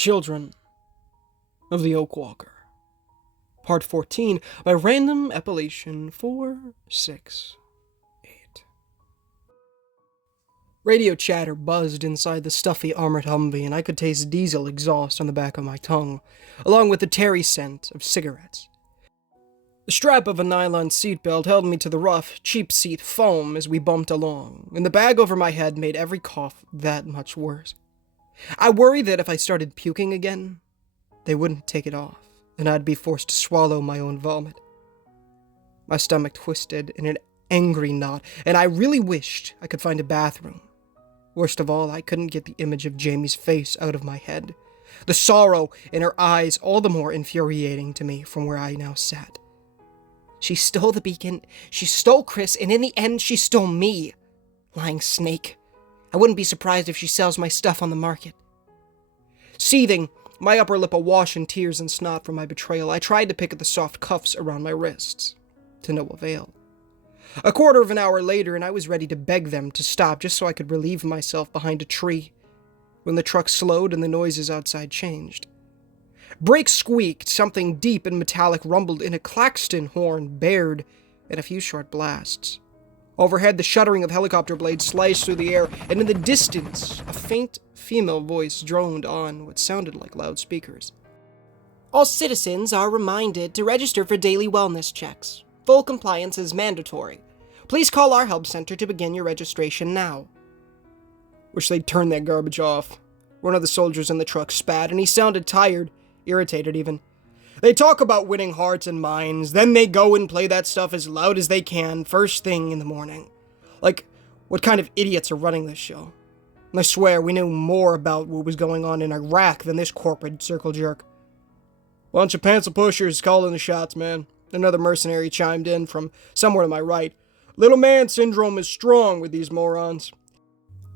Children of the Oak Walker. Part 14 by random appellation 468. Radio chatter buzzed inside the stuffy armored Humvee, and I could taste diesel exhaust on the back of my tongue, along with the tarry scent of cigarettes. The strap of a nylon seatbelt held me to the rough, cheap seat foam as we bumped along, and the bag over my head made every cough that much worse. I worried that if I started puking again, they wouldn't take it off, and I'd be forced to swallow my own vomit. My stomach twisted in an angry knot, and I really wished I could find a bathroom. Worst of all, I couldn't get the image of Jamie's face out of my head. The sorrow in her eyes all the more infuriating to me from where I now sat. She stole the beacon, she stole Chris, and in the end she stole me. Lying snake. I wouldn't be surprised if she sells my stuff on the market. Seething, my upper lip awash in tears and snot from my betrayal, I tried to pick at the soft cuffs around my wrists. To no avail. A quarter of an hour later, and I was ready to beg them to stop just so I could relieve myself behind a tree, when the truck slowed and the noises outside changed. Brakes squeaked, something deep and metallic rumbled in a Claxton horn bared in a few short blasts. Overhead, the shuddering of helicopter blades sliced through the air, and in the distance, a faint female voice droned on what sounded like loudspeakers. All citizens are reminded to register for daily wellness checks. Full compliance is mandatory. Please call our help center to begin your registration now. Wish they'd turn that garbage off. One of the soldiers in the truck spat, and he sounded tired, irritated even. They talk about winning hearts and minds, then they go and play that stuff as loud as they can first thing in the morning. Like, what kind of idiots are running this show? And I swear we knew more about what was going on in Iraq than this corporate circle jerk. Bunch of pencil pushers calling the shots, man. Another mercenary chimed in from somewhere to my right. Little man syndrome is strong with these morons.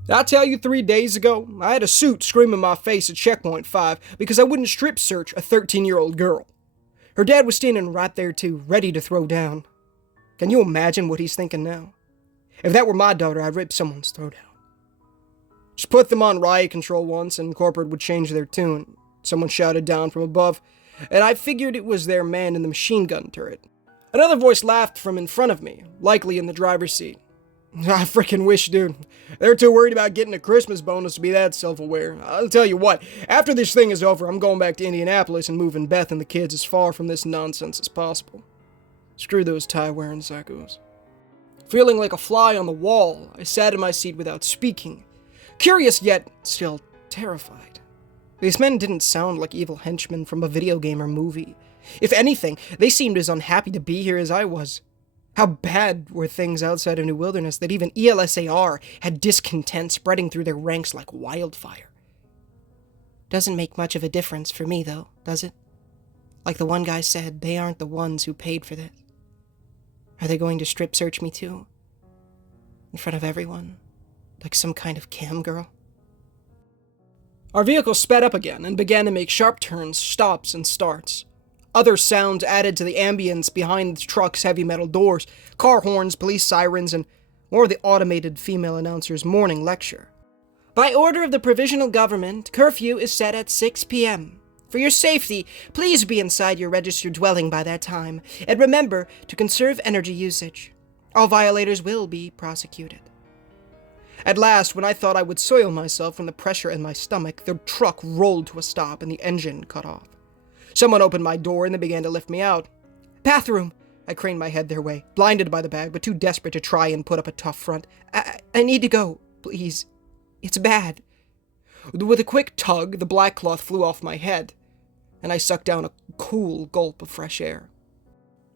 Did I tell you 3 days ago, I had a suit screaming in my face at Checkpoint 5 because I wouldn't strip search a 13-year-old girl. Her dad was standing right there too, ready to throw down. Can you imagine what he's thinking now? If that were my daughter, I'd rip someone's throat out. Just put them on riot control once and corporate would change their tune. Someone shouted down from above, and I figured it was their man in the machine gun turret. Another voice laughed from in front of me, likely in the driver's seat. I frickin' wish, dude. They're too worried about getting a Christmas bonus to be that self-aware. I'll tell you what, after this thing is over, I'm going back to Indianapolis and moving Beth and the kids as far from this nonsense as possible. Screw those tie-wearing psychos. Feeling like a fly on the wall, I sat in my seat without speaking, curious yet still terrified. These men didn't sound like evil henchmen from a video game or movie. If anything, they seemed as unhappy to be here as I was. How bad were things outside of New Wilderness that even ELSAR had discontent spreading through their ranks like wildfire? Doesn't make much of a difference for me, though, does it? Like the one guy said, they aren't the ones who paid for this. Are they going to strip search me too? In front of everyone? Like some kind of cam girl? Our vehicle sped up again and began to make sharp turns, stops, and starts. Other sounds added to the ambience behind the truck's heavy metal doors, car horns, police sirens, and more of the automated female announcer's morning lecture. By order of the provisional government, curfew is set at 6 p.m. For your safety, please be inside your registered dwelling by that time, and remember to conserve energy usage. All violators will be prosecuted. At last, when I thought I would soil myself from the pressure in my stomach, the truck rolled to a stop and the engine cut off. Someone opened my door and they began to lift me out. Bathroom! I craned my head their way, blinded by the bag, but too desperate to try and put up a tough front. I need to go, please. It's bad. With a quick tug, the black cloth flew off my head, and I sucked down a cool gulp of fresh air.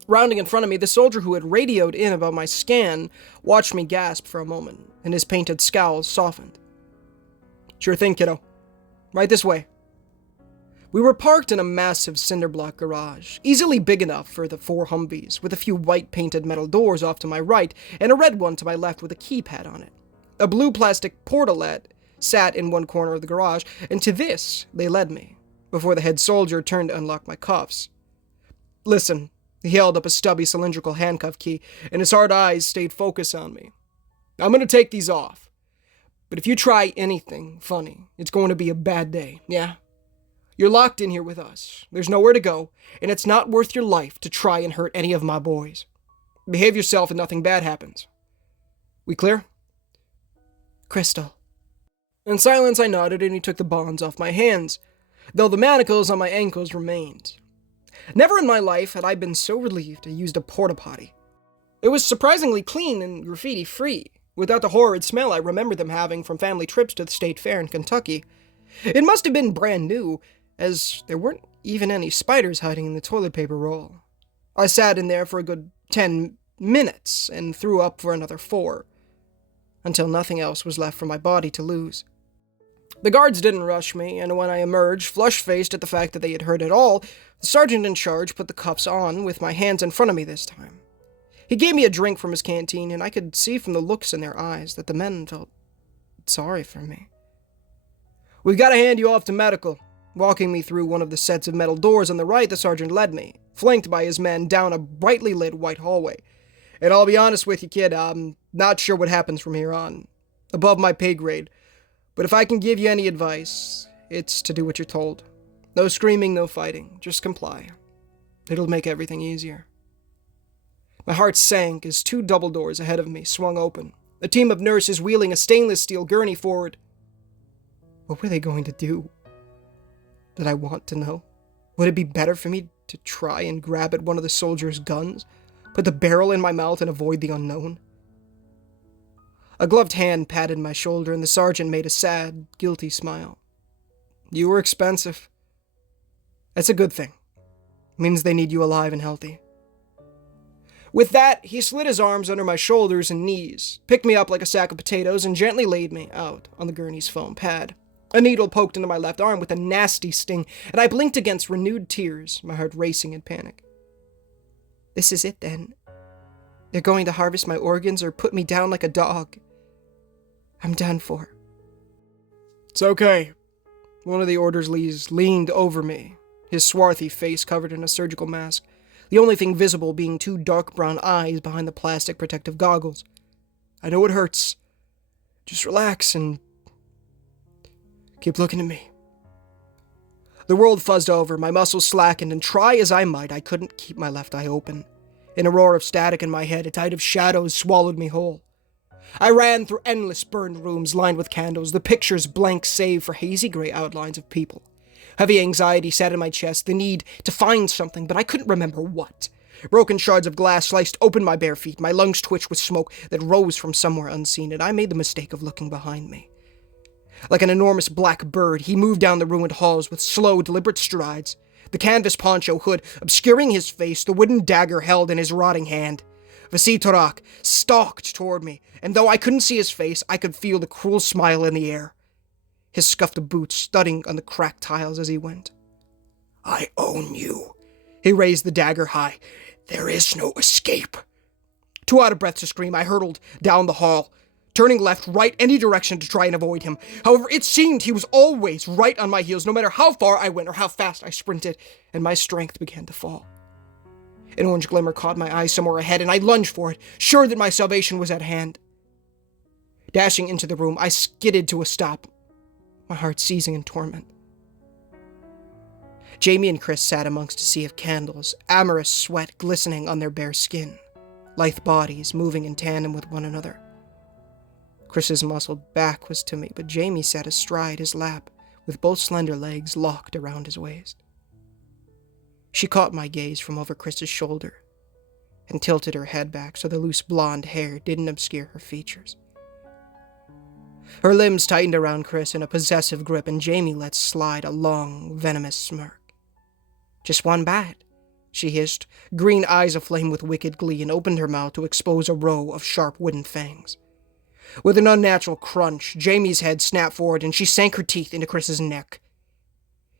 Rounding in front of me, the soldier who had radioed in about my scan watched me gasp for a moment, and his painted scowl softened. Sure thing, kiddo. Right this way. We were parked in a massive cinderblock garage, easily big enough for the 4 Humvees, with a few white-painted metal doors off to my right and a red one to my left with a keypad on it. A blue plastic portalette sat in one corner of the garage, and to this they led me, before the head soldier turned to unlock my cuffs. Listen, he held up a stubby cylindrical handcuff key, and his hard eyes stayed focused on me. I'm gonna take these off, but if you try anything funny, it's going to be a bad day, yeah? You're locked in here with us. There's nowhere to go, and it's not worth your life to try and hurt any of my boys. Behave yourself and nothing bad happens. We clear? Crystal. In silence, I nodded, and he took the bonds off my hands, though the manacles on my ankles remained. Never in my life had I been so relieved I used a porta-potty. It was surprisingly clean and graffiti-free, without the horrid smell I remember them having from family trips to the state fair in Kentucky. It must have been brand new, as there weren't even any spiders hiding in the toilet paper roll. I sat in there for a good 10 minutes and threw up for another 4, until nothing else was left for my body to lose. The guards didn't rush me, and when I emerged, flush-faced at the fact that they had heard it all, the sergeant in charge put the cuffs on, with my hands in front of me this time. He gave me a drink from his canteen, and I could see from the looks in their eyes that the men felt sorry for me. We've got to hand you off to medical. Walking me through one of the sets of metal doors on the right, the sergeant led me, flanked by his men, down a brightly lit white hallway. And I'll be honest with you, kid, I'm not sure what happens from here on. Above my pay grade. But if I can give you any advice, it's to do what you're told. No screaming, no fighting. Just comply. It'll make everything easier. My heart sank as 2 double doors ahead of me swung open, a team of nurses wheeling a stainless steel gurney forward. What were they going to do? Did I want to know? Would it be better for me to try and grab at one of the soldiers' guns, put the barrel in my mouth and avoid the unknown? A gloved hand patted my shoulder, and the sergeant made a sad, guilty smile. You were expensive. That's a good thing. Means they need you alive and healthy. With that, he slid his arms under my shoulders and knees, picked me up like a sack of potatoes, and gently laid me out on the gurney's foam pad. A needle poked into my left arm with a nasty sting, and I blinked against renewed tears, my heart racing in panic. This is it, then. They're going to harvest my organs or put me down like a dog. I'm done for. It's okay. One of the orderlies leaned over me, his swarthy face covered in a surgical mask, the only thing visible being 2 dark brown eyes behind the plastic protective goggles. I know it hurts. Just relax and keep looking at me. The world fuzzed over, my muscles slackened, and try as I might, I couldn't keep my left eye open. In a roar of static in my head, a tide of shadows swallowed me whole. I ran through endless burned rooms lined with candles, the pictures blank save for hazy gray outlines of people. Heavy anxiety sat in my chest, the need to find something, but I couldn't remember what. Broken shards of glass sliced open my bare feet, my lungs twitched with smoke that rose from somewhere unseen, and I made the mistake of looking behind me. Like an enormous black bird, he moved down the ruined halls with slow, deliberate strides, the canvas poncho hood obscuring his face, the wooden dagger held in his rotting hand. Vasitorak stalked toward me, and though I couldn't see his face, I could feel the cruel smile in the air. His scuffed boots thudding on the cracked tiles as he went. I own you. He raised the dagger high. There is no escape. Too out of breath to scream, I hurtled down the hall, turning left, right, any direction to try and avoid him. However, it seemed he was always right on my heels, no matter how far I went or how fast I sprinted, and my strength began to fall. An orange glimmer caught my eye somewhere ahead, and I lunged for it, sure that my salvation was at hand. Dashing into the room, I skidded to a stop, my heart seizing in torment. Jamie and Chris sat amongst a sea of candles, amorous sweat glistening on their bare skin, lithe bodies moving in tandem with one another. Chris's muscled back was to me, but Jamie sat astride his lap, with both slender legs locked around his waist. She caught my gaze from over Chris's shoulder, and tilted her head back so the loose blonde hair didn't obscure her features. Her limbs tightened around Chris in a possessive grip, and Jamie let slide a long, venomous smirk. Just one bite, she hissed, green eyes aflame with wicked glee, and opened her mouth to expose a row of sharp wooden fangs. With an unnatural crunch, Jamie's head snapped forward, and she sank her teeth into Chris's neck.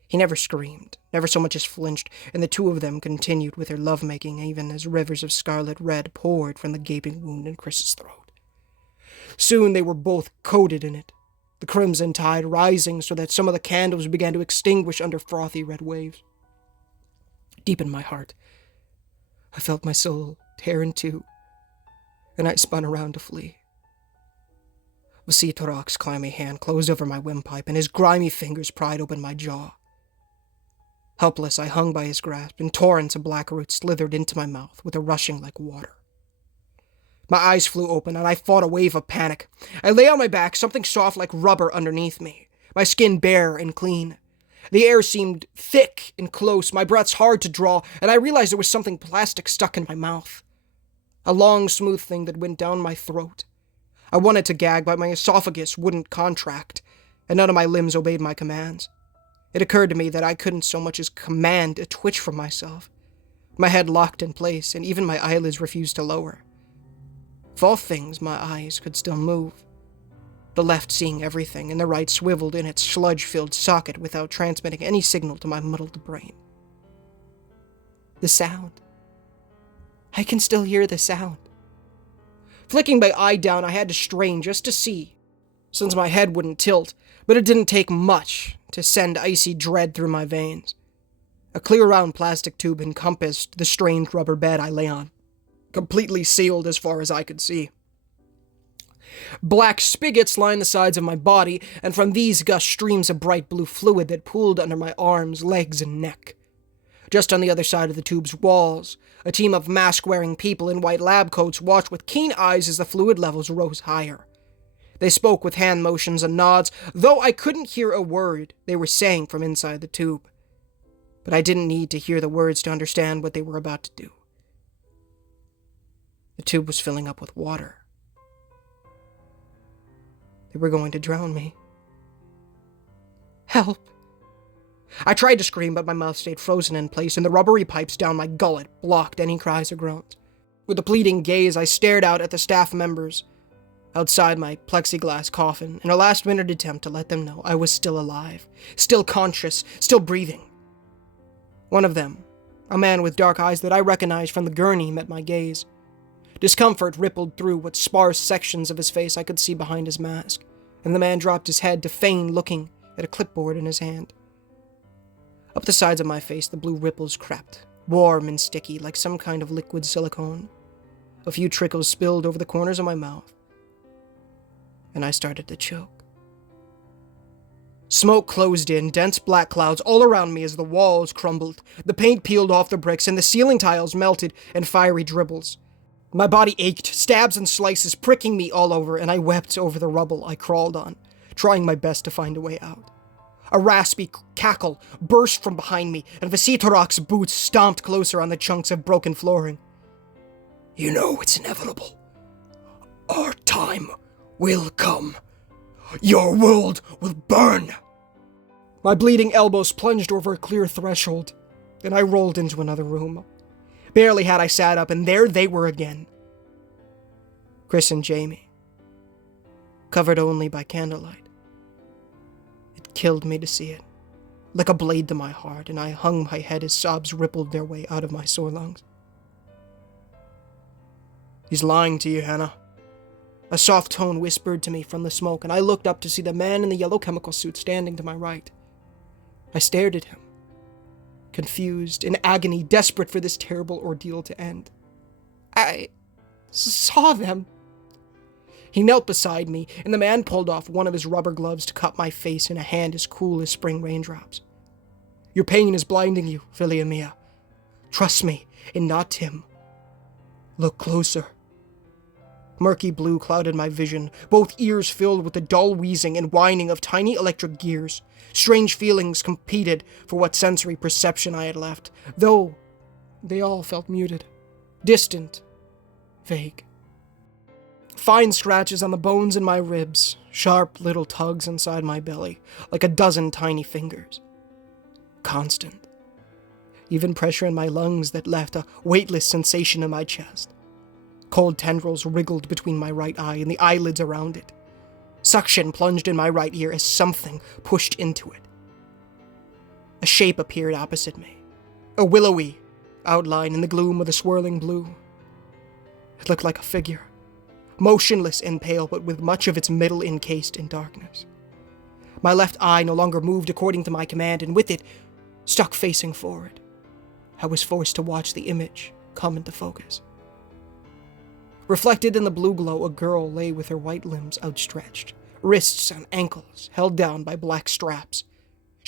He never screamed, never so much as flinched, and the 2 of them continued with their lovemaking even as rivers of scarlet red poured from the gaping wound in Chris's throat. Soon they were both coated in it, the crimson tide rising so that some of the candles began to extinguish under frothy red waves. Deep in my heart, I felt my soul tear in 2, and I spun around to flee. Vasitorak's clammy hand closed over my windpipe, and his grimy fingers pried open my jaw. Helpless, I hung by his grasp, and torrents of black roots slithered into my mouth with a rushing like water. My eyes flew open, and I fought a wave of panic. I lay on my back, something soft like rubber underneath me, my skin bare and clean. The air seemed thick and close, my breaths hard to draw, and I realized there was something plastic stuck in my mouth. A long, smooth thing that went down my throat. I wanted to gag, but my esophagus wouldn't contract, and none of my limbs obeyed my commands. It occurred to me that I couldn't so much as command a twitch from myself. My head locked in place, and even my eyelids refused to lower. Of all things, my eyes could still move. The left seeing everything, and the right swiveled in its sludge-filled socket without transmitting any signal to my muddled brain. The sound. I can still hear the sound. Flicking my eye down, I had to strain just to see, since my head wouldn't tilt, but it didn't take much to send icy dread through my veins. A clear round plastic tube encompassed the strange rubber bed I lay on, completely sealed as far as I could see. Black spigots lined the sides of my body, and from these gushed streams of bright blue fluid that pooled under my arms, legs, and neck. Just on the other side of the tube's walls, a team of mask-wearing people in white lab coats watched with keen eyes as the fluid levels rose higher. They spoke with hand motions and nods, though I couldn't hear a word they were saying from inside the tube. But I didn't need to hear the words to understand what they were about to do. The tube was filling up with water. They were going to drown me. Help! I tried to scream, but my mouth stayed frozen in place, and the rubbery pipes down my gullet blocked any cries or groans. With a pleading gaze, I stared out at the staff members outside my plexiglass coffin in a last-minute attempt to let them know I was still alive, still conscious, still breathing. One of them, a man with dark eyes that I recognized from the gurney, met my gaze. Discomfort rippled through what sparse sections of his face I could see behind his mask, and the man dropped his head to feign looking at a clipboard in his hand. Up the sides of my face, the blue ripples crept, warm and sticky like some kind of liquid silicone. A few trickles spilled over the corners of my mouth, and I started to choke. Smoke closed in, dense black clouds all around me as the walls crumbled, the paint peeled off the bricks, and the ceiling tiles melted in fiery dribbles. My body ached, stabs and slices pricking me all over, and I wept over the rubble I crawled on, trying my best to find a way out. A raspy cackle burst from behind me, and Vasitorok's boots stomped closer on the chunks of broken flooring. You know it's inevitable. Our time will come. Your world will burn. My bleeding elbows plunged over a clear threshold, and I rolled into another room. Barely had I sat up, and there they were again. Chris and Jamie, covered only by candlelight. It killed me to see it, like a blade to my heart, and I hung my head as sobs rippled their way out of my sore lungs. He's lying to you, Hannah. A soft tone whispered to me from the smoke, and I looked up to see the man in the yellow chemical suit standing to my right. I stared at him, confused, in agony, desperate for this terrible ordeal to end. I saw them. He knelt beside me, and the man pulled off one of his rubber gloves to cup my face in a hand as cool as spring raindrops. Your pain is blinding you, Filia Mia. Trust me, and not Tim. Look closer. Murky blue clouded my vision, both ears filled with the dull wheezing and whining of tiny electric gears. Strange feelings competed for what sensory perception I had left, though they all felt muted, distant, vague. Fine scratches on the bones in my ribs, sharp little tugs inside my belly, like a dozen tiny fingers. Constant. Even pressure in my lungs that left a weightless sensation in my chest. Cold tendrils wriggled between my right eye and the eyelids around it. Suction plunged in my right ear as something pushed into it. A shape appeared opposite me, a willowy outline in the gloom of the swirling blue. It looked like a figure, motionless and pale, but with much of its middle encased in darkness. My left eye no longer moved according to my command, and with it, stuck facing forward, I was forced to watch the image come into focus. Reflected in the blue glow, a girl lay with her white limbs outstretched, wrists and ankles held down by black straps.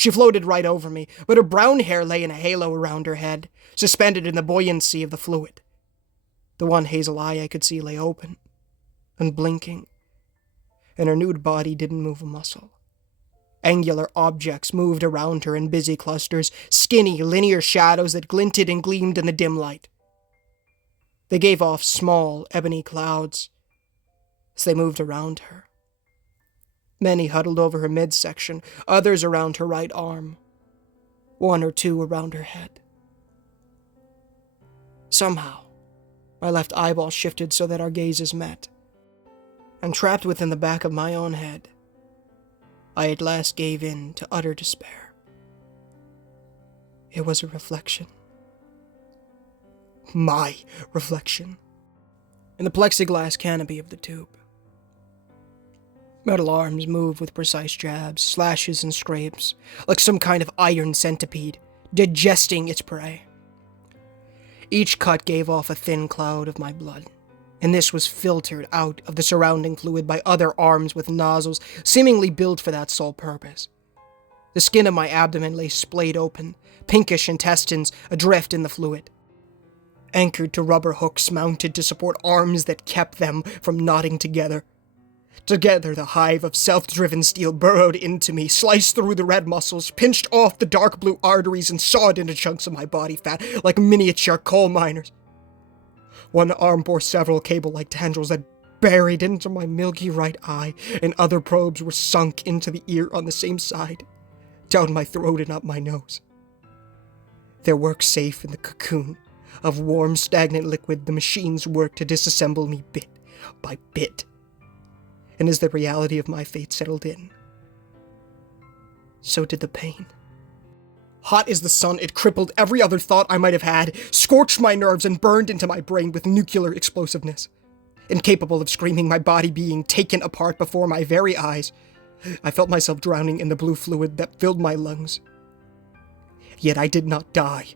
She floated right over me, but her brown hair lay in a halo around her head, suspended in the buoyancy of the fluid. The one hazel eye I could see lay open, unblinking, and her nude body didn't move a muscle. Angular objects moved around her in busy clusters, skinny, linear shadows that glinted and gleamed in the dim light. They gave off small, ebony clouds as they moved around her. Many huddled over her midsection, others around her right arm, one or two around her head. Somehow, my left eyeball shifted so that our gazes met, and trapped within the back of my own head, I at last gave in to utter despair. It was a reflection. My reflection. In the plexiglass canopy of the tube. Metal arms moved with precise jabs, slashes, and scrapes, like some kind of iron centipede, digesting its prey. Each cut gave off a thin cloud of my blood, and this was filtered out of the surrounding fluid by other arms with nozzles, seemingly built for that sole purpose. The skin of my abdomen lay splayed open, pinkish intestines adrift in the fluid, anchored to rubber hooks mounted to support arms that kept them from knotting together. Together, the hive of self-driven steel burrowed into me, sliced through the red muscles, pinched off the dark blue arteries, and sawed into chunks of my body fat like miniature coal miners. One arm bore several cable-like tendrils that buried into my milky right eye, and other probes were sunk into the ear on the same side, down my throat and up my nose. Their work safe in the cocoon of warm, stagnant liquid, the machines worked to disassemble me bit by bit. And as the reality of my fate settled in, so did the pain. Hot as the sun, it crippled every other thought I might have had, scorched my nerves, and burned into my brain with nuclear explosiveness. Incapable of screaming, my body being taken apart before my very eyes, I felt myself drowning in the blue fluid that filled my lungs. Yet I did not die.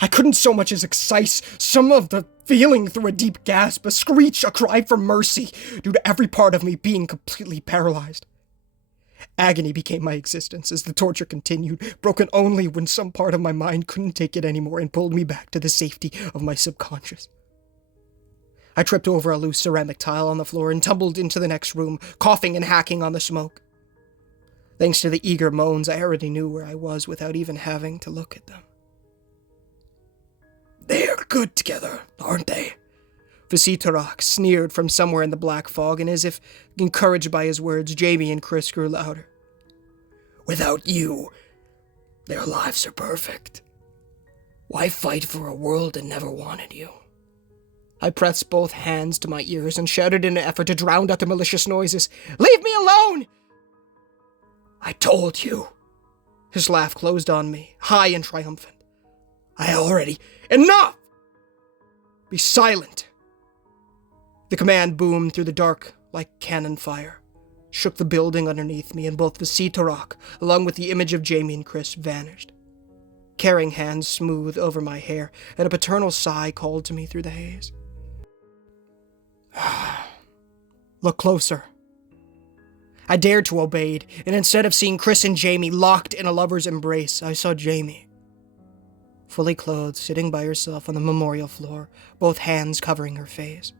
I couldn't so much as excise some of the feeling through a deep gasp, a screech, a cry for mercy, due to every part of me being completely paralyzed. Agony became my existence as the torture continued, broken only when some part of my mind couldn't take it anymore and pulled me back to the safety of my subconscious. I tripped over a loose ceramic tile on the floor and tumbled into the next room, coughing and hacking on the smoke. Thanks to the eager moans, I already knew where I was without even having to look at them. "They're good together, aren't they?" Visitarak sneered from somewhere in the black fog, and as if encouraged by his words, Jamie and Chris grew louder. "Without you, their lives are perfect. Why fight for a world that never wanted you?" I pressed both hands to my ears and shouted in an effort to drown out the malicious noises, "Leave me alone!" "I told you." His laugh closed on me, high and triumphant. "Enough! Be silent!" The command boomed through the dark like cannon fire, shook the building underneath me, and both the Visitarak, along with the image of Jamie and Chris, vanished. Caring hands smoothed over my hair, and a paternal sigh called to me through the haze. "Look closer." I dared to obey, and instead of seeing Chris and Jamie locked in a lover's embrace, I saw Jamie, fully clothed, sitting by herself on the memorial floor, both hands covering her face.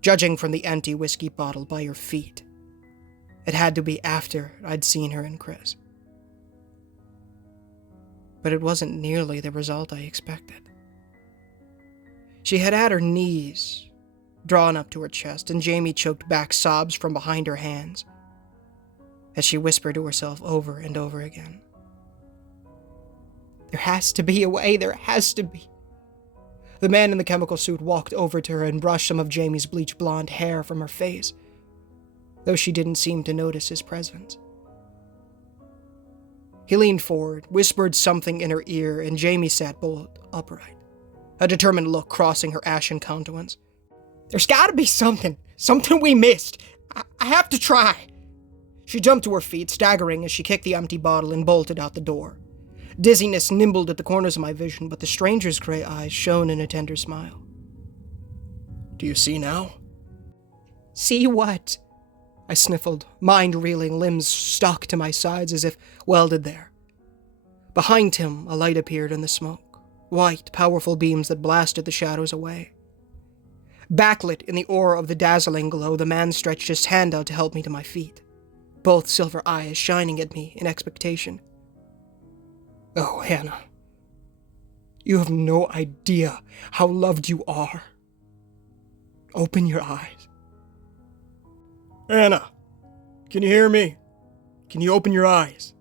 Judging from the empty whiskey bottle by her feet, it had to be after I'd seen her and Chris. But it wasn't nearly the result I expected. She had her knees drawn up to her chest, and Jamie choked back sobs from behind her hands as she whispered to herself over and over again, "There has to be a way, there has to be." The man in the chemical suit walked over to her and brushed some of Jamie's bleach blonde hair from her face, though she didn't seem to notice his presence. He leaned forward, whispered something in her ear, and Jamie sat bolt upright, a determined look crossing her ashen countenance. "There's gotta be something we missed. I have to try." She jumped to her feet, staggering as she kicked the empty bottle and bolted out the door. Dizziness nibbled at the corners of my vision, but the stranger's gray eyes shone in a tender smile. "Do you see now?" "See what?" I sniffled, mind-reeling, limbs stuck to my sides as if welded there. Behind him, a light appeared in the smoke, white, powerful beams that blasted the shadows away. Backlit in the aura of the dazzling glow, the man stretched his hand out to help me to my feet, both silver eyes shining at me in expectation. "Oh, Hannah, you have no idea how loved you are. Open your eyes." "Hannah, can you hear me? Can you open your eyes?"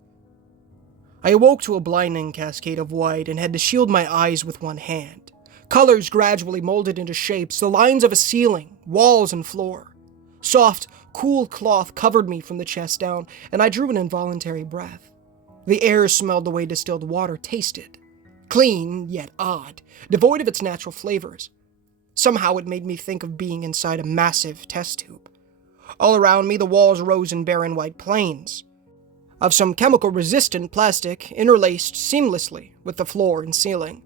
I awoke to a blinding cascade of white and had to shield my eyes with one hand. Colors gradually molded into shapes, the lines of a ceiling, walls, and floor. Soft, cool cloth covered me from the chest down, and I drew an involuntary breath. The air smelled the way distilled water tasted. Clean, yet odd, devoid of its natural flavors. Somehow it made me think of being inside a massive test tube. All around me, the walls rose in barren white plains of some chemical-resistant plastic interlaced seamlessly with the floor and ceiling.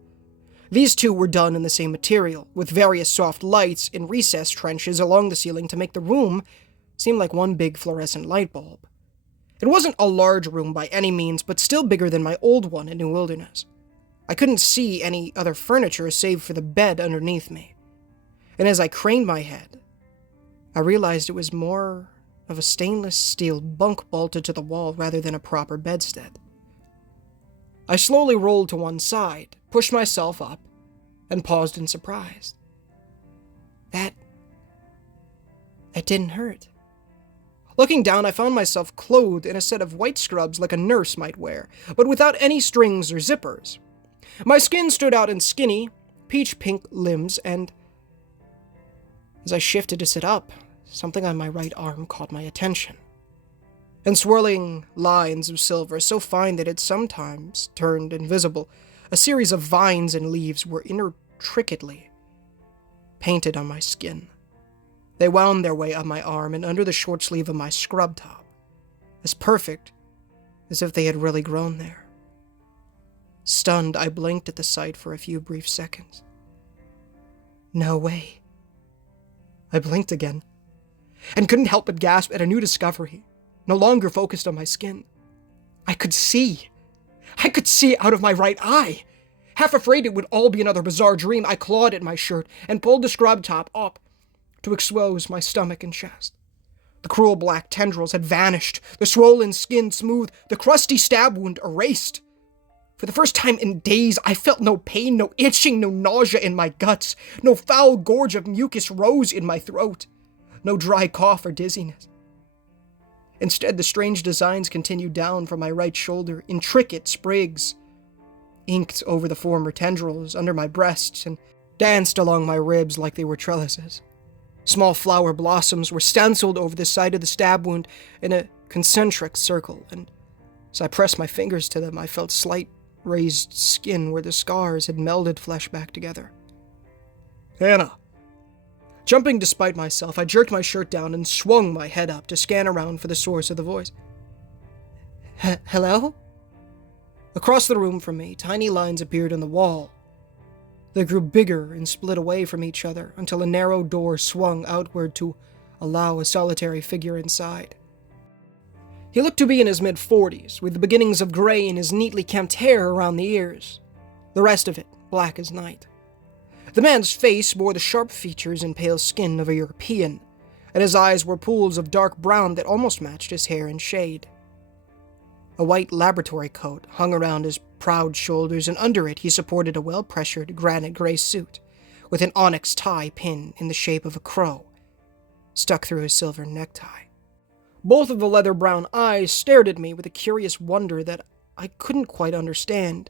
These two were done in the same material, with various soft lights in recessed trenches along the ceiling to make the room seem like one big fluorescent light bulb. It wasn't a large room by any means, but still bigger than my old one in New Wilderness. I couldn't see any other furniture save for the bed underneath me. And as I craned my head, I realized it was more of a stainless steel bunk bolted to the wall rather than a proper bedstead. I slowly rolled to one side, pushed myself up, and paused in surprise. That didn't hurt. Looking down, I found myself clothed in a set of white scrubs like a nurse might wear, but without any strings or zippers. My skin stood out in skinny, peach-pink limbs, and as I shifted to sit up, something on my right arm caught my attention. And swirling lines of silver, so fine that it sometimes turned invisible, a series of vines and leaves were intricately painted on my skin. They wound their way up my arm and under the short sleeve of my scrub top, as perfect as if they had really grown there. Stunned, I blinked at the sight for a few brief seconds. No way. I blinked again, and couldn't help but gasp at a new discovery, no longer focused on my skin. I could see. I could see out of my right eye. Half afraid it would all be another bizarre dream, I clawed at my shirt and pulled the scrub top up to expose my stomach and chest. The cruel black tendrils had vanished, the swollen skin smooth, the crusty stab wound erased. For the first time in days, I felt no pain, no itching, no nausea in my guts, no foul gorge of mucus rose in my throat, no dry cough or dizziness. Instead, the strange designs continued down from my right shoulder, intricate sprigs, inked over the former tendrils under my breasts and danced along my ribs like they were trellises. Small flower blossoms were stenciled over the side of the stab wound in a concentric circle, and as I pressed my fingers to them, I felt slight raised skin where the scars had melded flesh back together. Hannah. Jumping despite myself, I jerked my shirt down and swung my head up to scan around for the source of the voice. Hello? Across the room from me, tiny lines appeared on the wall. They grew bigger and split away from each other until a narrow door swung outward to allow a solitary figure inside. He looked to be in his mid-40s, with the beginnings of gray in his neatly kempt hair around the ears, the rest of it black as night. The man's face bore the sharp features and pale skin of a European, and his eyes were pools of dark brown that almost matched his hair in shade. A white laboratory coat hung around his proud shoulders, and under it he supported a well-pressured granite gray suit, with an onyx tie pin in the shape of a crow, stuck through his silver necktie. Both of the leather brown eyes stared at me with a curious wonder that I couldn't quite understand,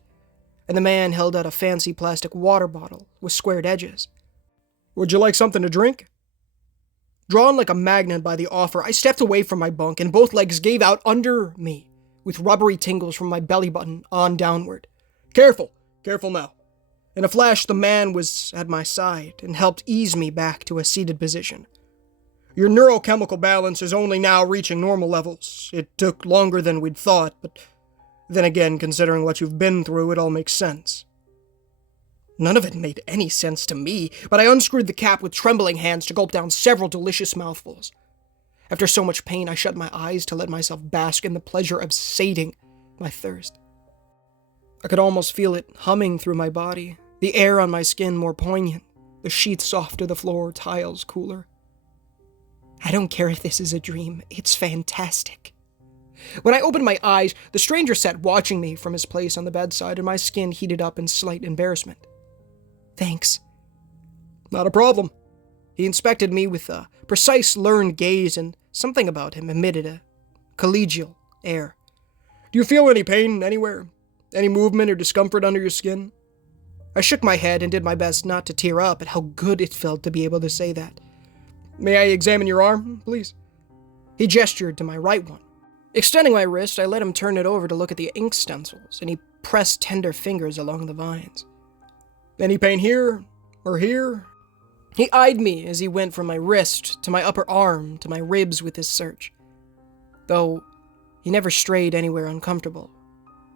and the man held out a fancy plastic water bottle with squared edges. Would you like something to drink? Drawn like a magnet by the offer, I stepped away from my bunk, and both legs gave out under me, with rubbery tingles from my belly button on downward. Careful now. In a flash, the man was at my side and helped ease me back to a seated position. Your neurochemical balance is only now reaching normal levels. It took longer than we'd thought, but then again, considering what you've been through, it all makes sense. None of it made any sense to me, but I unscrewed the cap with trembling hands to gulp down several delicious mouthfuls. After so much pain, I shut my eyes to let myself bask in the pleasure of sating my thirst. I could almost feel it humming through my body, the air on my skin more poignant, the sheets softer, the floor tiles cooler. I don't care if this is a dream, it's fantastic. When I opened my eyes, the stranger sat watching me from his place on the bedside, and my skin heated up in slight embarrassment. Thanks. Not a problem. He inspected me with a precise, learned gaze, and something about him emitted a collegial air. Do you feel any pain anywhere? Any movement or discomfort under your skin? I shook my head and did my best not to tear up at how good it felt to be able to say that. May I examine your arm, please? He gestured to my right one. Extending my wrist, I let him turn it over to look at the ink stencils, and he pressed tender fingers along the vines. Any pain here or here? He eyed me as he went from my wrist to my upper arm to my ribs with his search, though he never strayed anywhere uncomfortable,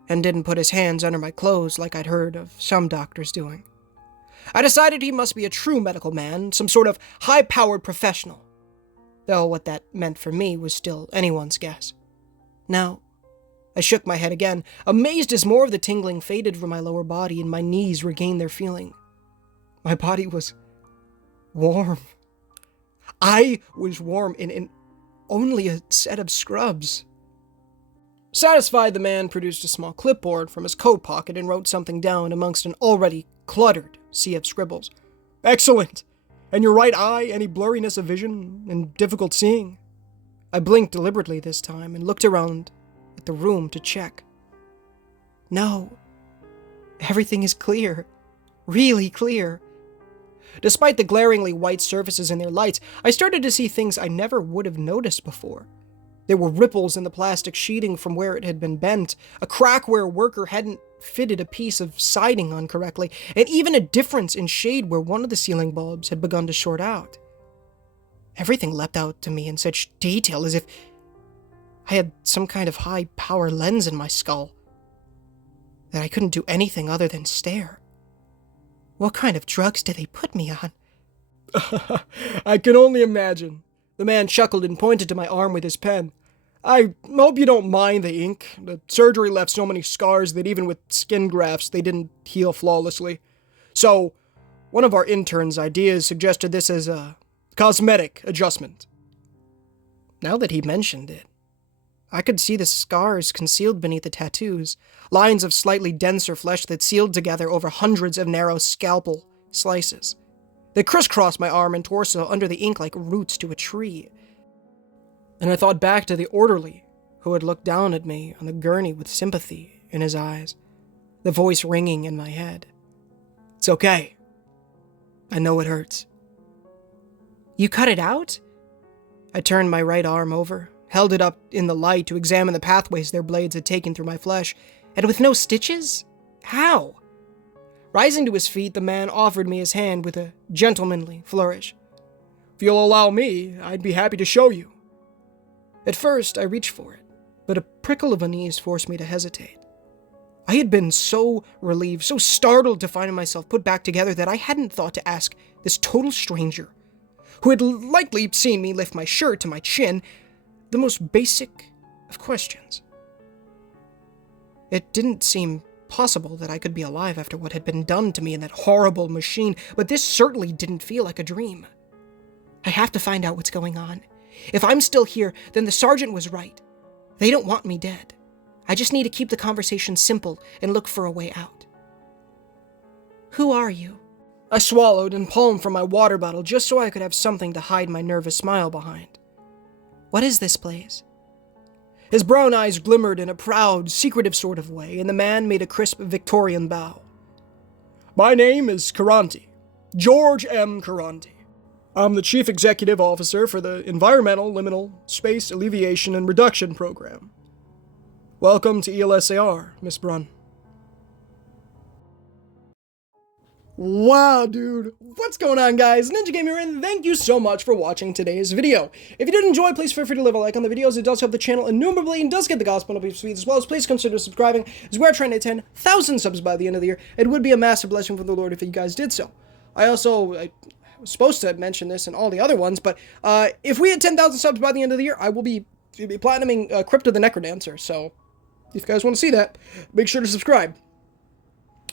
and didn't put his hands under my clothes like I'd heard of some doctors doing. I decided he must be a true medical man, some sort of high-powered professional, though what that meant for me was still anyone's guess. Now, I shook my head again, amazed as more of the tingling faded from my lower body and my knees regained their feeling. My body was warm. I was warm in only a set of scrubs. Satisfied, the man produced a small clipboard from his coat pocket and wrote something down amongst an already cluttered sea of scribbles. Excellent! And your right eye, any blurriness of vision and difficult seeing? I blinked deliberately this time and looked around at the room to check. No. Everything is clear. Really clear. Despite the glaringly white surfaces and their lights, I started to see things I never would have noticed before. There were ripples in the plastic sheeting from where it had been bent, a crack where a worker hadn't fitted a piece of siding on correctly, and even a difference in shade where one of the ceiling bulbs had begun to short out. Everything leapt out to me in such detail, as if I had some kind of high-power lens in my skull, that I couldn't do anything other than stare. What kind of drugs did they put me on? I can only imagine. The man chuckled and pointed to my arm with his pen. I hope you don't mind the ink. The surgery left so many scars that even with skin grafts, they didn't heal flawlessly. So, one of our intern's ideas suggested this as a cosmetic adjustment. Now that he mentioned it, I could see the scars concealed beneath the tattoos, lines of slightly denser flesh that sealed together over hundreds of narrow scalpel slices. They crisscrossed my arm and torso under the ink like roots to a tree. And I thought back to the orderly who had looked down at me on the gurney with sympathy in his eyes, the voice ringing in my head. It's okay. I know it hurts. You cut it out? I turned my right arm over, held it up in the light to examine the pathways their blades had taken through my flesh, and with no stitches? How? Rising to his feet, the man offered me his hand with a gentlemanly flourish. If you'll allow me, I'd be happy to show you. At first, I reached for it, but a prickle of unease forced me to hesitate. I had been so relieved, so startled to find myself put back together that I hadn't thought to ask this total stranger, who had likely seen me lift my shirt to my chin, the most basic of questions. It didn't seem possible that I could be alive after what had been done to me in that horrible machine, but this certainly didn't feel like a dream. I have to find out what's going on. If I'm still here, then the sergeant was right. They don't want me dead. I just need to keep the conversation simple and look for a way out. Who are you? I swallowed and palmed from my water bottle just so I could have something to hide my nervous smile behind. What is this place? His brown eyes glimmered in a proud, secretive sort of way, and the man made a crisp Victorian bow. My name is Caranti, George M. Caranti. I'm the Chief Executive Officer for the Environmental Liminal Space Alleviation and Reduction Program. Welcome to ELSAR, Miss Brunn. Wow, dude. What's going on, guys? Ninja Gamer, and thank you so much for watching today's video. If you did enjoy, please feel free to leave a like on the videos. It does help the channel innumerably and does get the gospel up your speed as well. As please consider subscribing, as we're trying to hit 10,000 subs by the end of the year. It would be a massive blessing from the Lord if you guys did so. I was supposed to mention this in all the other ones, but if we hit 10,000 subs by the end of the year, I will be platinuming Crypto the Necrodancer. So if you guys want to see that, make sure to subscribe.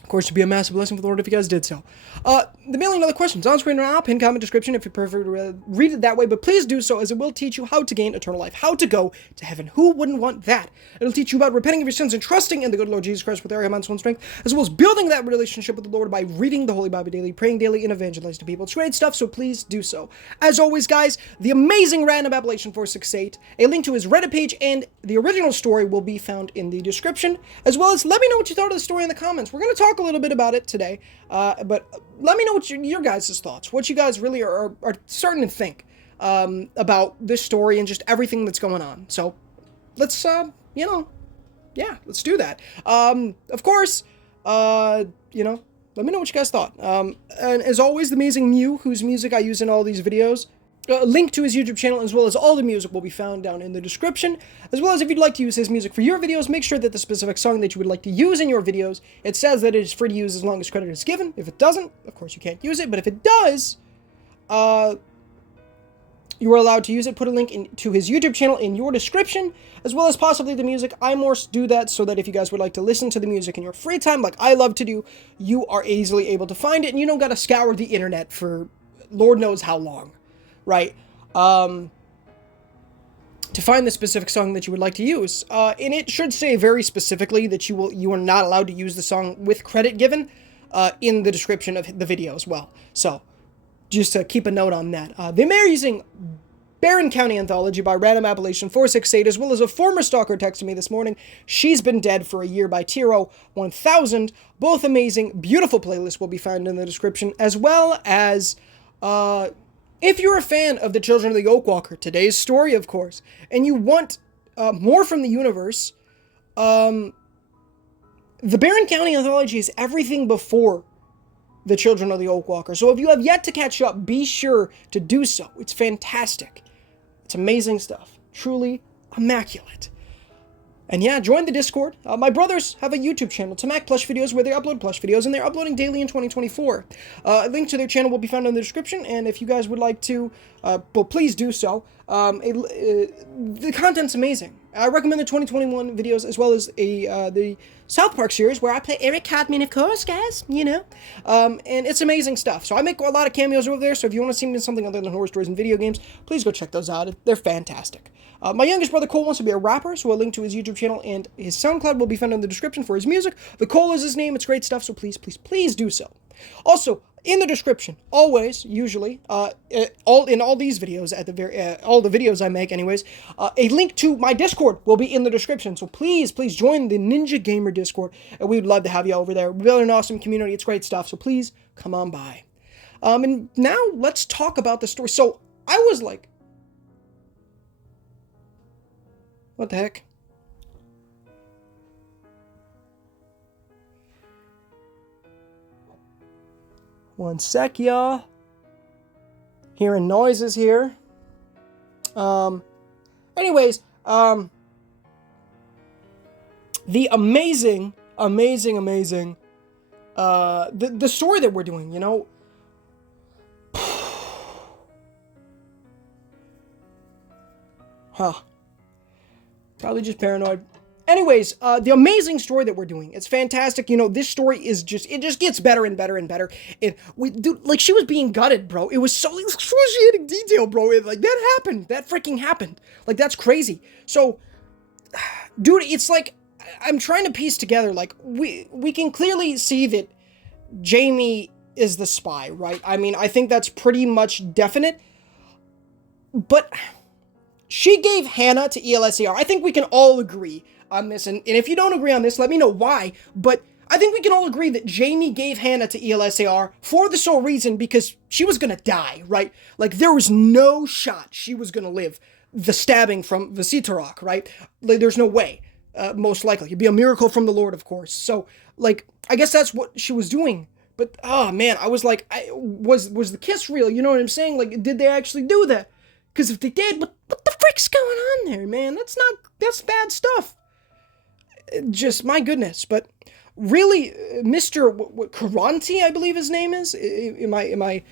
Of course, it'd be a massive blessing for the Lord if you guys did so. The million other questions on screen now, pin comment description if you prefer to read it that way, but please do so, as it will teach you how to gain eternal life, how to go to heaven. Who wouldn't want that? It'll teach you about repenting of your sins and trusting in the good Lord Jesus Christ with every mind, soul, and strength, as well as building that relationship with the Lord by reading the Holy Bible daily, praying daily, and evangelizing to people. It's great stuff, so please do so. As always, guys, the amazing Random Appellation 468, a link to his Reddit page and the original story will be found in the description, as well as let me know what you thought of the story in the comments. We're going to talk a little bit about it today, but let me know what your guys' thoughts, what you guys really are starting to think about this story and just everything that's going on. So let's, let's do that. Of course, let me know what you guys thought. And as always, the amazing Mew, whose music I use in all these videos, a link to his YouTube channel as well as all the music will be found down in the description, as well as if you'd like to use his music for your videos, make sure that the specific song that you would like to use in your videos, it says that it is free to use as long as credit is given. If it doesn't, of course you can't use it, but if it does, you are allowed to use it. Put a link to his YouTube channel in your description, as well as possibly the music. I more do that so that if you guys would like to listen to the music in your free time, like I love to do, you are easily able to find it, and you don't gotta scour the internet for Lord knows how long. Right, to find the specific song that you would like to use, and it should say very specifically that you are not allowed to use the song with credit given, in the description of the video as well. So, just to keep a note on that. The amazing Barron County Anthology by Random Appellation 468, as well as a former stalker texted me this morning. She's Been Dead for a Year by Tiro 1000. Both amazing, beautiful playlists will be found in the description, as well as if you're a fan of the Children of the Oakwalker, today's story, of course, and you want more from the universe, the Barron County Anthology is everything before the Children of the Oakwalker. So if you have yet to catch up, be sure to do so. It's fantastic. It's amazing stuff. Truly immaculate. And yeah, join the Discord. My brothers have a YouTube channel, Tamak Plush Videos, where they upload plush videos, and they're uploading daily in 2024. A link to their channel will be found in the description, and if you guys would like to, well, please do so. The content's amazing. I recommend the 2021 videos, as well as the South Park series, where I play Eric Cartman, of course, guys, and it's amazing stuff. So I make a lot of cameos over there, so if you want to see me in something other than horror stories and video games, please go check those out. They're fantastic. My youngest brother Cole wants to be a rapper, so a link to his YouTube channel and his SoundCloud will be found in the description for his music. The Cole is his name. It's great stuff, so please, please, please do so. Also, in the description, always, usually, in all these videos, at the all the videos I make, anyways, a link to my Discord will be in the description. So please, please join the Ninja Gamer Discord, and we'd love to have you over there. We're building an awesome community. It's great stuff. So please come on by. And now let's talk about the story. So I was like, what the heck? One sec, y'all. Hearing noises here. Anyways, the amazing, the story that we're doing, Probably just paranoid. Anyways, the amazing story that we're doing, it's fantastic. This story is it just gets better and better and better. And she was being gutted, bro. It was so excruciating detail, bro. That happened. That freaking happened. That's crazy. So, dude, it's like, I'm trying to piece together, we can clearly see that Jamie is the spy, right? I mean, I think that's pretty much definite. But she gave Hannah to ELSAR. I think we can all agree on this, and if you don't agree on this, let me know why, but I think we can all agree that Jamie gave Hannah to ELSAR for the sole reason because she was gonna die, right? There was no shot she was gonna live the stabbing from Visitorok, right? There's no way, most likely. It'd be a miracle from the Lord, of course. So, I guess that's what she was doing, but, oh man, I was like, was the kiss real? You know what I'm saying? Did they actually do that? Because if they did, what the frick's going on there, man? That's bad stuff. Just, my goodness. But really, Mr. Karanti, I believe his name is. Am I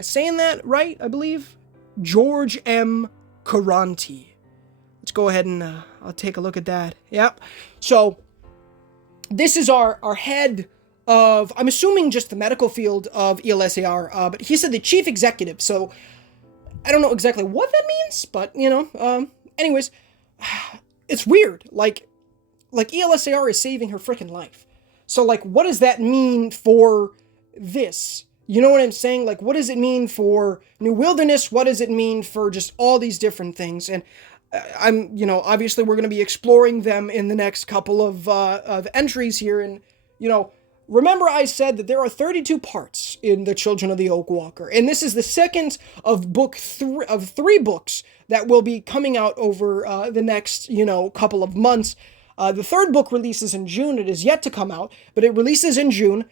saying that right? I believe George M. Karanti. Let's go ahead and I'll take a look at that. Yep. So this is our head of, I'm assuming just the medical field of ELSAR, but he said the chief executive. So I don't know exactly what that means, but anyways, it's weird. Like ELSAR is saving her freaking life. So like, what does that mean for this? You know what I'm saying? Like, what does it mean for New Wilderness? What does it mean for just all these different things? And obviously we're going to be exploring them in the next couple of entries here. And, remember I said that there are 32 parts in The Children of the Oak Walker. And this is the second of three books that will be coming out over the next, couple of months. The third book releases in June. It is yet to come out, but it releases in June.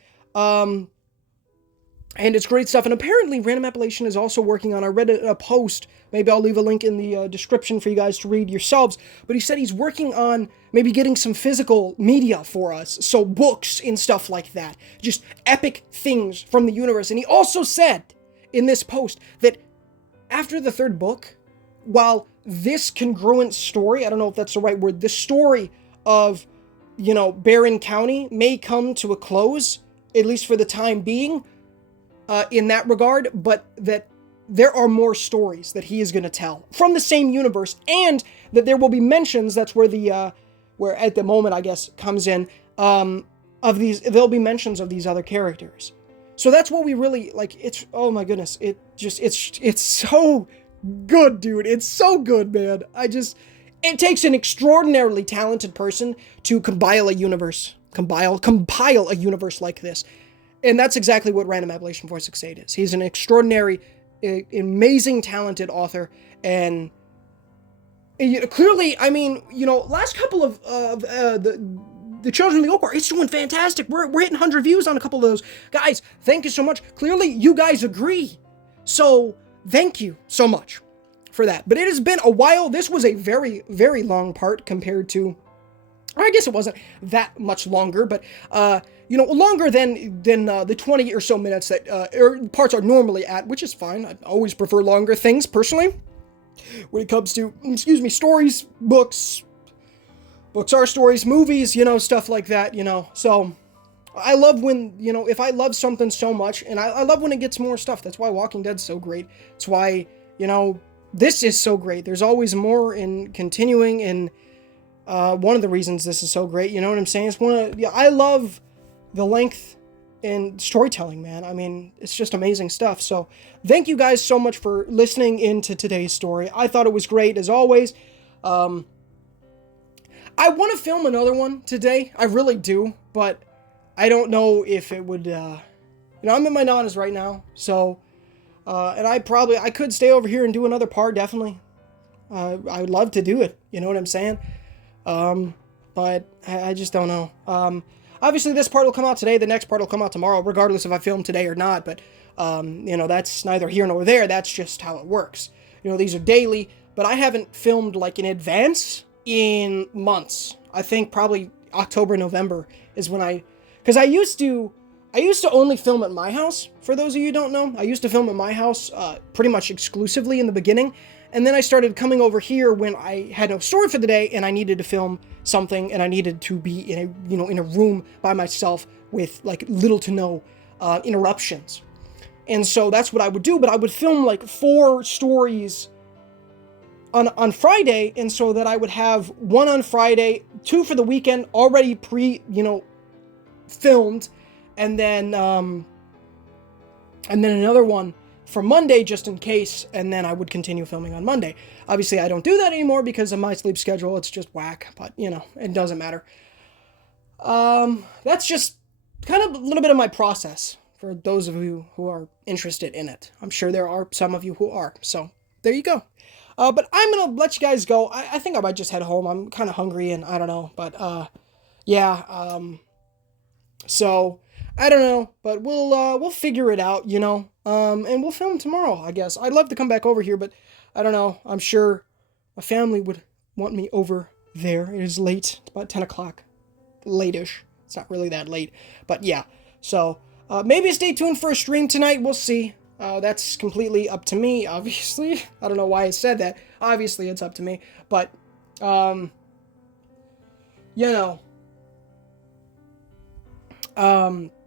And it's great stuff. And apparently Random Appellation is also working on, I read a post, maybe I'll leave a link in the description for you guys to read yourselves, but he said he's working on maybe getting some physical media for us, so books and stuff like that, just epic things from the universe. And he also said in this post that after the third book, while this congruent story, I don't know if that's the right word, the story of, Barron County may come to a close, at least for the time being, in that regard, but that there are more stories that he is going to tell from the same universe, and that there will be mentions, that's where where at the moment, I guess, comes in, there'll be mentions of these other characters. So that's what we really, it's, oh my goodness, it's so good, dude. It's so good, man. It takes an extraordinarily talented person to compile a universe like this. And that's exactly what Random Appellation 468 is. He's an extraordinary, amazing, talented author. And clearly, last couple of the Children of the Oak Walker, it's doing fantastic. We're hitting 100 views on a couple of those. Guys, thank you so much. Clearly, you guys agree. So, thank you so much for that. But it has been a while. This was a very, very long part compared to, or I guess it wasn't that much longer, but, longer than the 20 or so minutes that parts are normally at, which is fine. I always prefer longer things, personally, when it comes to, stories, books are stories, movies, stuff like that, So, I love when, if I love something so much, and I love when it gets more stuff. That's why Walking Dead's so great. It's why, this is so great. There's always more in continuing, and one of the reasons this is so great, you know what I'm saying? I love the length in storytelling, man. It's just amazing stuff. So thank you guys so much for listening into today's story. I thought it was great, as always. I want to film another one today. I really do, but I don't know if it would, I'm in my nanas right now, so, and I could stay over here and do another part, definitely. I would love to do it, you know what I'm saying? But I just don't know. Obviously this part will come out today, the next part will come out tomorrow, regardless if I film today or not, but, that's neither here nor there, that's just how it works. These are daily, but I haven't filmed, in advance in months. I think probably October, November is when because I used to only film at my house, for those of you who don't know. I used to film at my house, pretty much exclusively in the beginning, and then I started coming over here when I had no story for the day and I needed to film something and I needed to be in a room by myself with little to no interruptions. And so that's what I would do, but I would film 4 stories on Friday, and so that I would have 1 on Friday, 2 for the weekend already filmed, and then another one for Monday, just in case, and then I would continue filming on Monday. Obviously, I don't do that anymore because of my sleep schedule. It's just whack, but, it doesn't matter. That's just kind of a little bit of my process for those of you who are interested in it. I'm sure there are some of you who are, so there you go. But I'm going to let you guys go. I think I might just head home. I'm kind of hungry, and I don't know, but, yeah, so I don't know, but we'll figure it out, and we'll film tomorrow, I guess. I'd love to come back over here, but I don't know. I'm sure my family would want me over there. It is late. It's about 10 o'clock. Late-ish. It's not really that late. But yeah, so maybe stay tuned for a stream tonight. We'll see. That's completely up to me, obviously. I don't know why I said that. Obviously, it's up to me. But, you know,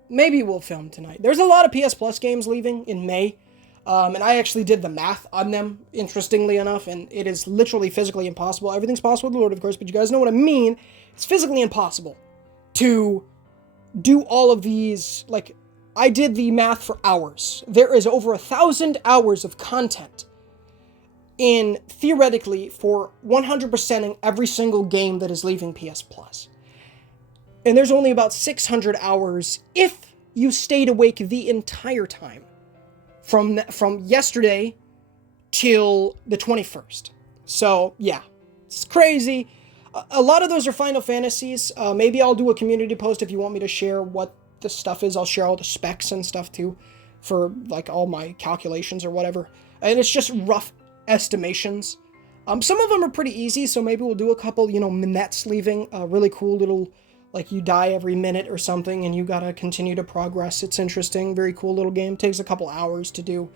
maybe we'll film tonight. There's a lot of PS Plus games leaving in May. And I actually did the math on them, interestingly enough, and it is literally physically impossible. Everything's possible with the Lord, of course, but you guys know what I mean. It's physically impossible to do all of these. Like, I did the math for hours. There is over 1,000 hours of content in, theoretically, for 100%ing every single game that is leaving PS Plus. And there's only about 600 hours if you stayed awake the entire time. From yesterday till the 21st. So, yeah. It's crazy. A lot of those are Final Fantasies. Maybe I'll do a community post if you want me to share what the stuff is. I'll share all the specs and stuff, too. For, like, all my calculations or whatever. And it's just rough estimations. Some of them are pretty easy, so maybe we'll do a couple, minutes leaving. A really cool little, like, you die every minute or something, and you gotta continue to progress. It's interesting. Very cool little game. Takes a couple hours to do.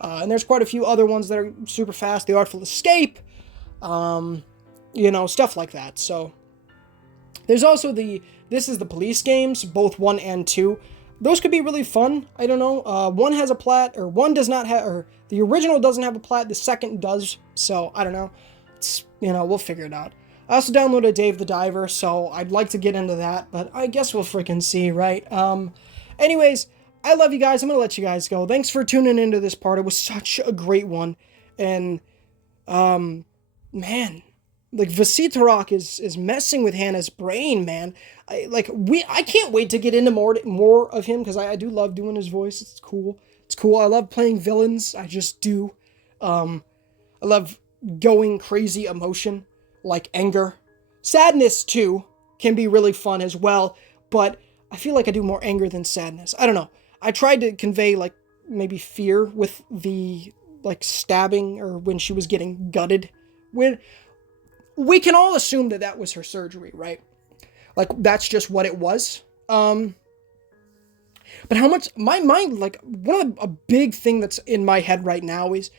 And there's quite a few other ones that are super fast. The Artful Escape. Stuff like that. So, there's also This is the Police games, both 1 and 2. Those could be really fun. I don't know. One has a plat, or one does not have, or the original doesn't have a plat, the second does. So, I don't know. It's, we'll figure it out. I also downloaded Dave the Diver, so I'd like to get into that, but I guess we'll freaking see, right? Anyways, I love you guys. I'm gonna let you guys go. Thanks for tuning into this part. It was such a great one. And, man, like, Vasitarok is messing with Hannah's brain, man. I can't wait to get into more of him, because I do love doing his voice. It's cool. It's cool. I love playing villains. I just do. I love going crazy emotion. Like anger. Sadness, too, can be really fun as well, but I feel like I do more anger than sadness. I don't know. I tried to convey, like, maybe fear with the, like, stabbing, or when she was getting gutted. When we can all assume that was her surgery, right? Like, that's just what it was. But how much, my mind, like, a big thing that's in my head right now is,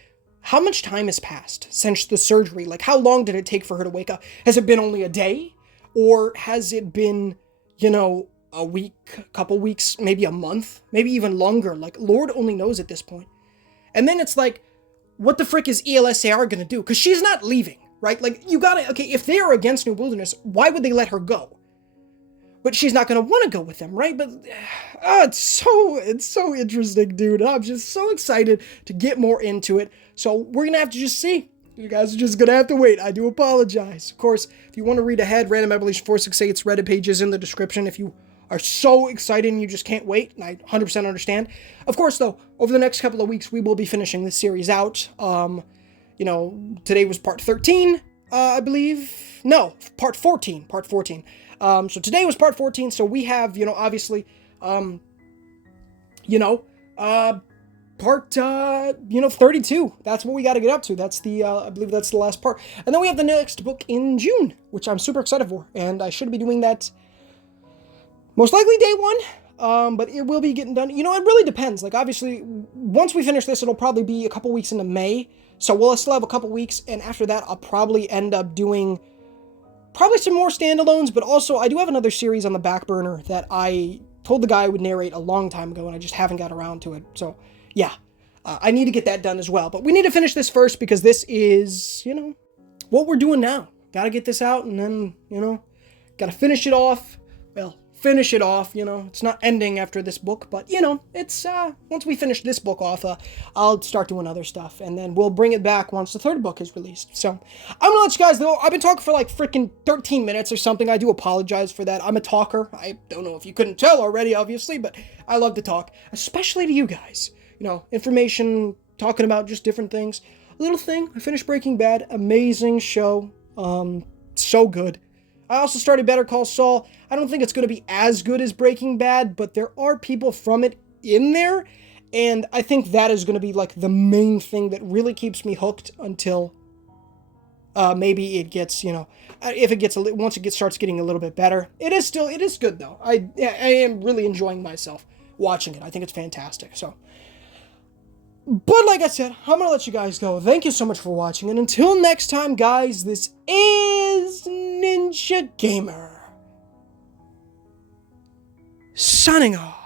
how much time has passed since the surgery? Like, how long did it take for her to wake up? Has it been only a day? Or has it been, a week, a couple weeks, maybe a month, maybe even longer? Like, Lord only knows at this point. And then it's like, what the frick is ELSAR gonna do? Because she's not leaving, right? Like, if they are against New Wilderness, why would they let her go? But she's not gonna want to go with them, right? But it's so interesting, dude. I'm just so excited to get more into it. So we're gonna have to just see. You guys are just gonna have to wait. I do apologize. Of course, if you want to read ahead, Random Evolution 468's Reddit page is in the description. If you are so excited and you just can't wait, and I 100% understand. Of course, though, over the next couple of weeks, we will be finishing this series out. Today was part 13, I believe. No, part 14. So today was part 14, so we have, obviously, part, 32. That's what we got to get up to. That's I believe that's the last part. And then we have the next book in June, which I'm super excited for, and I should be doing that most likely day one, but it will be getting done. It really depends. Like, obviously, once we finish this, it'll probably be a couple weeks into May, so we'll still have a couple weeks, and after that, I'll probably end up doing probably some more standalones, but also I do have another series on the back burner that I told the guy I would narrate a long time ago, and I just haven't got around to it. So, yeah, I need to get that done as well. But we need to finish this first, because this is, what we're doing now. Got to get this out, and then, got to finish it off. Well, finish it off, It's not ending after this book, but, it's, once we finish this book off, I'll start doing other stuff, and then we'll bring it back once the third book is released. So, I'm gonna let you guys know. I've been talking for, like, freaking 13 minutes or something. I do apologize for that. I'm a talker. I don't know if you couldn't tell already, obviously, but I love to talk, especially to you guys. Information, talking about just different things. A little thing, I finished Breaking Bad. Amazing show. So good. I also started Better Call Saul. I don't think it's going to be as good as Breaking Bad, but there are people from it in there, and I think that is going to be, like, the main thing that really keeps me hooked until Maybe it gets, if it gets once it starts getting a little bit better. It is good though. I am really enjoying myself watching it. I think it's fantastic. So, but like I said, I'm gonna let you guys go. Thank you so much for watching, and until next time, guys, this is Ninja Gamer signing off.